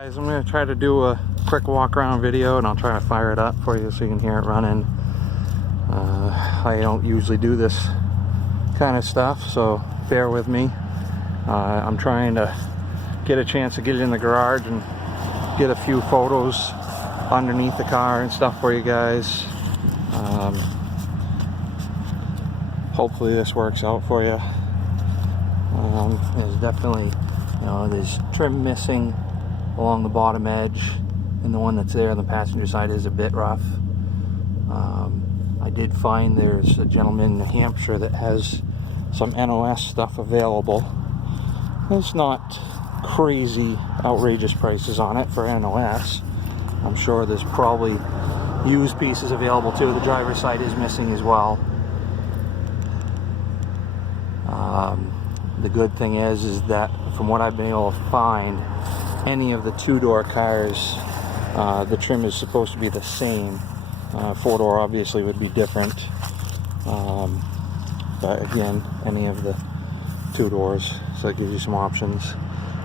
Guys, I'm going to try to do a quick walk around video, and I'll try to fire it up for you so you can hear it running. I don't usually do this kind of stuff, so bear with me. I'm trying to get a chance to get it in the garage and get a few photos underneath the car and stuff for you guys. Hopefully this works out for you. There's definitely, there's trim missing along the bottom edge, and the one that's there on the passenger side is a bit rough. I did find there's a gentleman in New Hampshire that has some NOS stuff available. There's not crazy outrageous prices on it for NOS. I'm sure there's probably used pieces available too. The driver's side is missing as well. The good thing is that from what I've been able to find, any of the two-door cars, the trim is supposed to be the same. Four-door obviously would be different, but again, any of the two doors, so it gives you some options.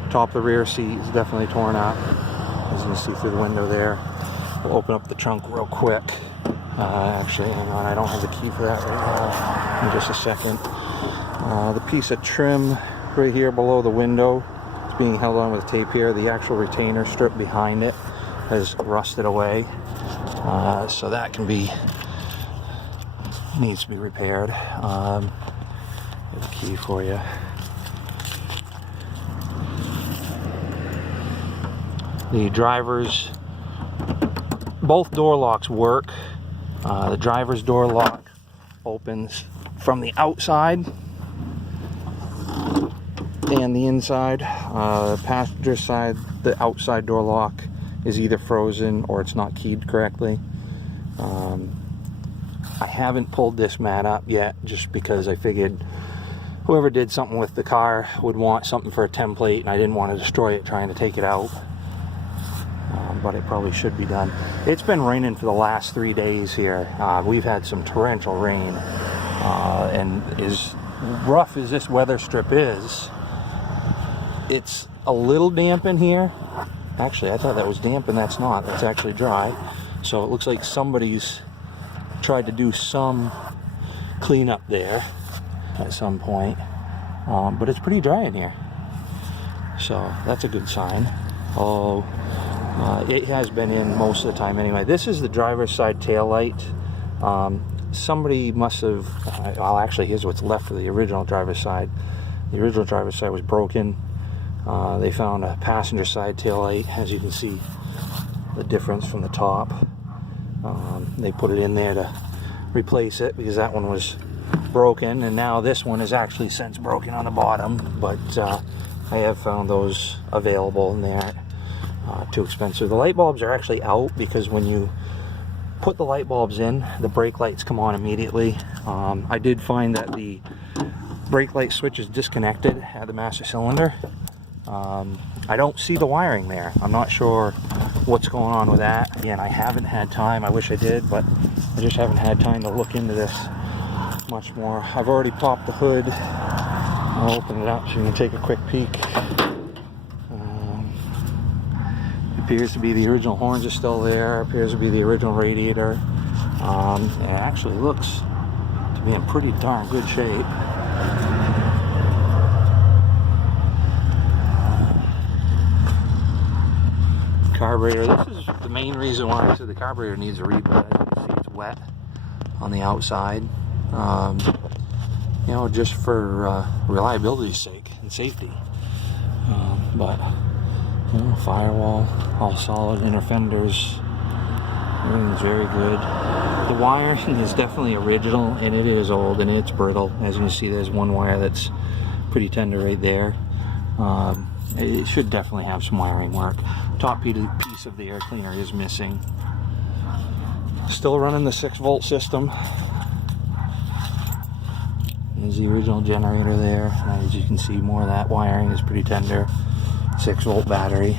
Top of the rear seat is definitely torn up, as you can see through the window there. We'll open up the trunk real quick. Actually, hang on, I don't have the key for that right now. In just a second. The piece of trim right here below the window is being held on with tape here. The actual retainer strip behind it has rusted away, so that needs to be repaired. Here's a key for you. The driver's, both door locks work. The driver's door lock opens from the outside and the inside. Passenger side, the outside door lock is either frozen or it's not keyed correctly. I haven't pulled this mat up yet, just because I figured whoever did something with the car would want something for a template, and I didn't want to destroy it trying to take it out. But it probably should be done. It's been raining for the last 3 days here. We've had some torrential rain, and as rough as this weather strip is, it's a little damp in here. Actually, I thought that was damp, and that's not. That's actually dry. So it looks like somebody's tried to do some cleanup there at some point, but it's pretty dry in here, so that's a good sign. It has been in most of the time anyway. This is the driver's side tail light. Somebody must have, well, actually, here's what's left of the original driver's side. The original driver's side was broken. They found a passenger side tail light, as you can see the difference from the top. They put it in there to replace it because that one was broken, and now this one is actually since broken on the bottom, but I have found those available, and they aren't too expensive. The light bulbs are actually out because when you put the light bulbs in, the brake lights come on immediately. I did find that the brake light switch is disconnected at the master cylinder. I don't see the wiring there. I'm not sure what's going on with that. Again, I haven't had time. I wish I did, but I just haven't had time to look into this much more. I've already popped the hood. I'll open it up so you can take a quick peek. Appears to be the original horns are still there. Appears to be the original radiator. It actually looks to be in pretty darn good shape. Carburetor. This is the main reason why I said the carburetor needs a rebuild. As you can see, it's wet on the outside. Just for reliability's sake and safety. But firewall, all solid, inner fenders, everything's very good. The wiring is definitely original, and it is old, and it's brittle. As you can see, there's one wire that's pretty tender right there. It should definitely have some wiring work. Top piece of the air cleaner is missing. Still running the 6-volt system. There's the original generator there. As you can see, more of that wiring is pretty tender. 6-volt battery.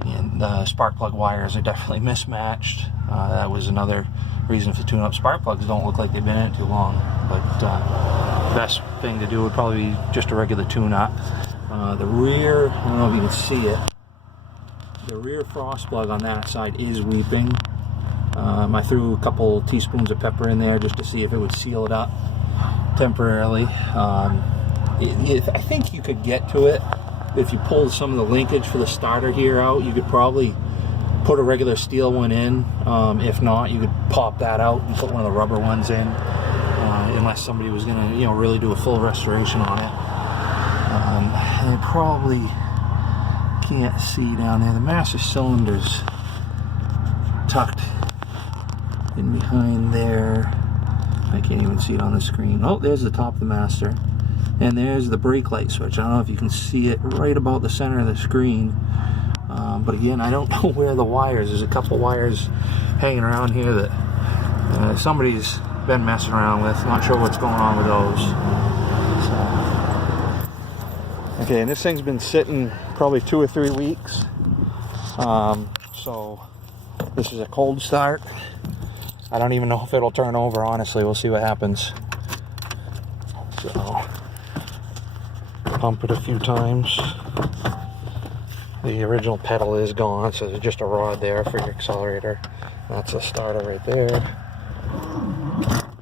Again, the spark plug wires are definitely mismatched. That was another reason for tune-up. Spark plugs don't look like they've been in it too long, but best thing to do would probably be just a regular tune-up. The rear, I don't know if you can see it, the rear frost plug on that side is weeping. I threw a couple teaspoons of pepper in there just to see if it would seal it up temporarily. I think you could get to it if you pulled some of the linkage for the starter here out. You could probably put a regular steel one in. If not, you could pop that out and put one of the rubber ones in, unless somebody was going to, really do a full restoration on it. And you probably can't see down there. The master cylinder's tucked in behind there. I can't even see it on the screen. Oh, there's the top of the master. And there's the brake light switch. I don't know if you can see it right about the center of the screen. But again, I don't know where the wires. There's a couple wires hanging around here that somebody's been messing around with. Not sure what's going on with those. So. Okay, and this thing's been sitting probably 2 or 3 weeks. So this is a cold start. I don't even know if it'll turn over, honestly. We'll see what happens. So, pump it a few times. The original pedal is gone, so there's just a rod there for your accelerator. That's a starter right there.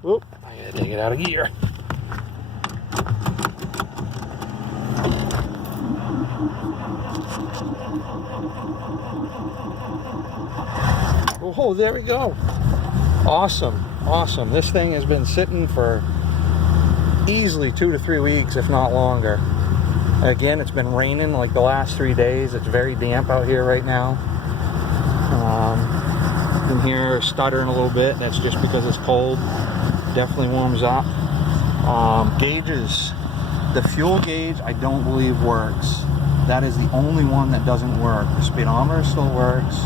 Whoop, I gotta take it out of gear. Oh, there we go. Awesome, awesome. This thing has been sitting for easily 2 to 3 weeks, if not longer. Again, it's been raining like the last 3 days. It's very damp out here right now. In here, stuttering a little bit. That's just because it's cold. Definitely warms up. Gauges. The fuel gauge, I don't believe works. That is the only one that doesn't work. The speedometer still works.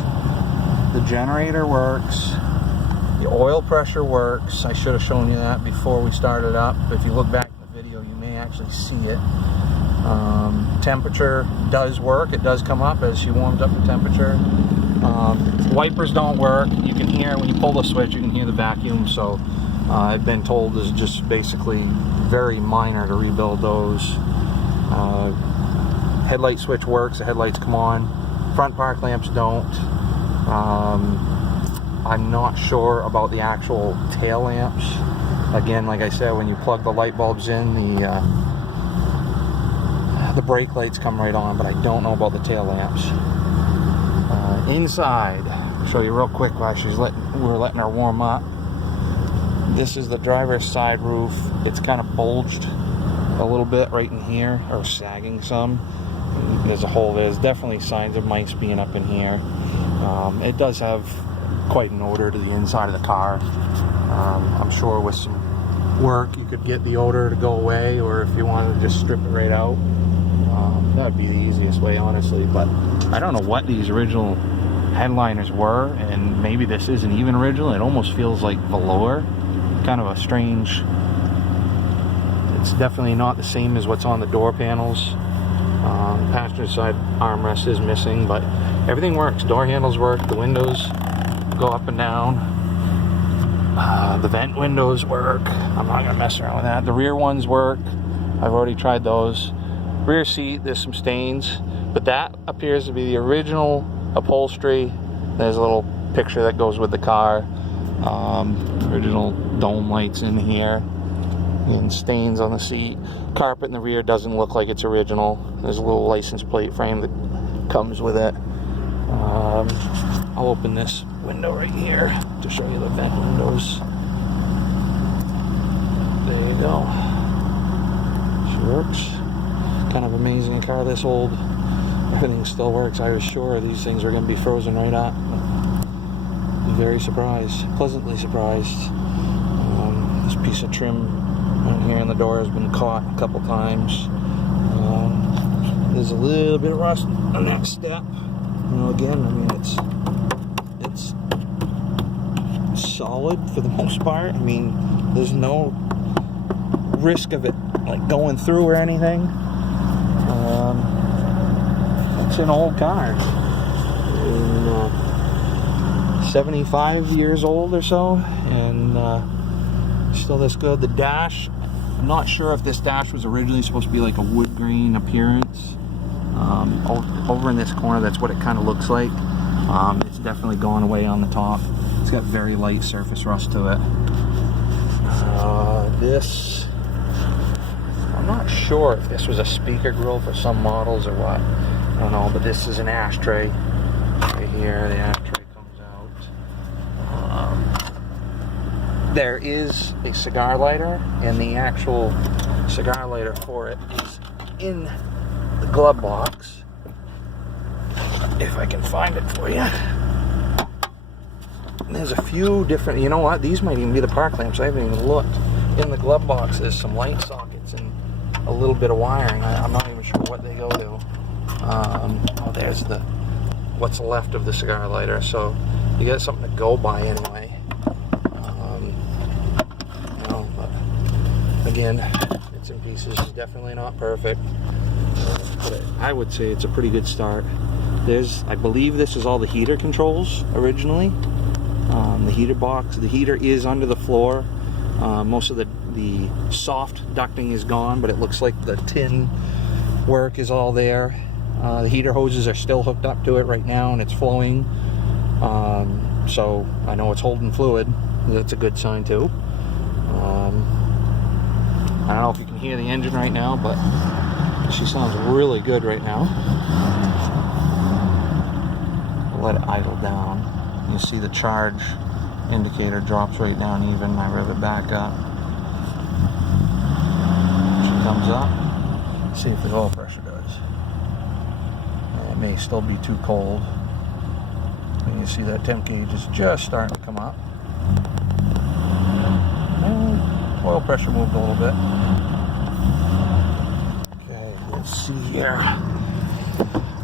The generator works. The oil pressure works. I should have shown you that before we started up. If you look back in the video, you may actually see it. Temperature does work. It does come up as she warms up the temperature. Wipers don't work. You can hear, when you pull the switch, you can hear the vacuum. So I've been told this is just basically very minor to rebuild those. Headlight switch works. The headlights come on. Front park lamps don't. I'm not sure about the actual tail lamps. Again, like I said, when you plug the light bulbs in, the brake lights come right on, but I don't know about the tail lamps. Inside, I'll show you real quick while we're letting her warm up. This is the driver's side roof. It's kind of bulged a little bit right in here, or sagging some. As a whole, there's definitely signs of mice being up in here. It does have quite an odor to the inside of the car. I'm sure with some work you could get the odor to go away, or if you wanted to just strip it right out, that would be the easiest way, honestly. But I don't know what these original headliners were, and maybe this isn't even original. It almost feels like velour, kind of a strange. It's definitely not the same as what's on the door panels. Passenger side armrest is missing, but everything works. Door handles work. The windows go up and down. The vent windows work. I'm not gonna mess around with that. The rear ones work. I've already tried those. Rear seat, there's some stains, but that appears to be the original upholstery. There's a little picture that goes with the car. Original dome lights in here, and stains on the seat. Carpet in the rear doesn't look like it's original. There's a little license plate frame that comes with it. I'll open this window right here to show you the vent windows. There you go. She works. Kind of amazing, a car this old. Everything still works. I was sure these things were going to be frozen right up. Very surprised, pleasantly surprised. This piece of trim right here in the door has been caught a couple times. There's a little bit of rust on that step. Again, I mean, it's solid for the most part. I mean, there's no risk of it like going through or anything. It's an old car. 75 years old or so, and still this good. The dash, I'm not sure if this dash was originally supposed to be like a wood grain appearance. Over in this corner, that's what it kind of looks like. It's definitely gone away on the top. It's got very light surface rust to it. This, I'm not sure if this was a speaker grill for some models or what. I don't know, but this is an ashtray right here. The ashtray comes out. There is a cigar lighter, and the actual cigar lighter for it is in the glove box. If I can find it for you. And there's a few different, you know what, these might even be the park lamps. I haven't even looked. In the glove box there's some light sockets and a little bit of wiring. I'm not even sure what they go to. Oh, there's the what's left of the cigar lighter, so you got something to go by anyway. You know, but again, bits and pieces is definitely not perfect, but I would say it's a pretty good start. I believe this is all the heater controls originally. The heater box, the heater is under the floor. Most of the soft ducting is gone, but it looks like the tin work is all there. The heater hoses are still hooked up to it right now, and it's flowing. So I know it's holding fluid. That's a good sign too. I don't know if you can hear the engine right now, but she sounds really good right now. I'll let it idle down. You see the charge indicator drops right down even. I rev it back up. She comes up. See if the oil pressure does. It may still be too cold. And you see that temp gauge is just starting to come up. And oil pressure moved a little bit. Okay, let's see here.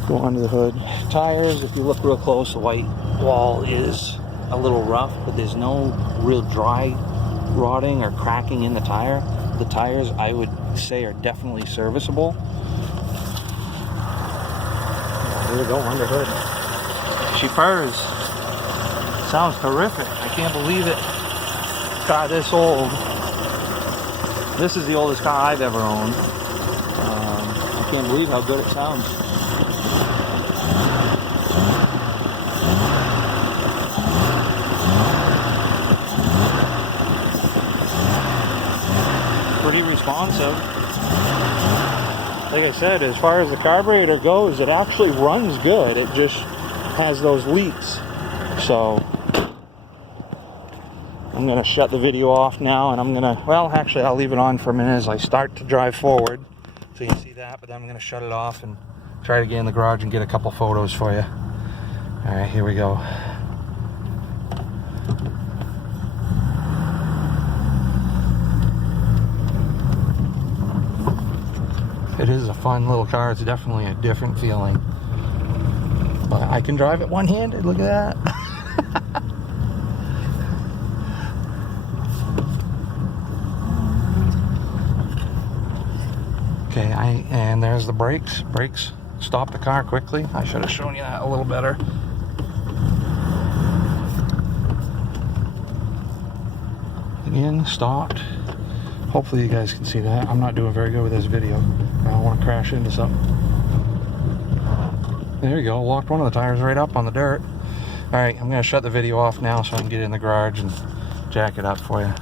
Go under the hood. Tires, if you look real close, the white wall is a little rough, but there's no real dry rotting or cracking in the tire. The tires, I would say, are definitely serviceable. Here we go, under hood. She purrs. Sounds terrific. I can't believe it. Car this old. This is the oldest car I've ever owned. I can't believe how good it sounds. Pretty responsive. Like I said, as far as the carburetor goes, it actually runs good. It just has those leaks. So I'm gonna shut the video off now, and I'm gonna, well, actually I'll leave it on for a minute as I start to drive forward so you can see that, but then I'm gonna shut it off and try to get in the garage and get a couple photos for you. All right, here we go. It is a fun little car. It's definitely a different feeling. But I can drive it one-handed. Look at that. Okay, and there's the brakes. Brakes stop the car quickly. I should have shown you that a little better. Again, stopped. Hopefully you guys can see that. I'm not doing very good with this video. I don't want to crash into something. There you go. Locked one of the tires right up on the dirt. Alright, I'm going to shut the video off now so I can get in the garage and jack it up for you.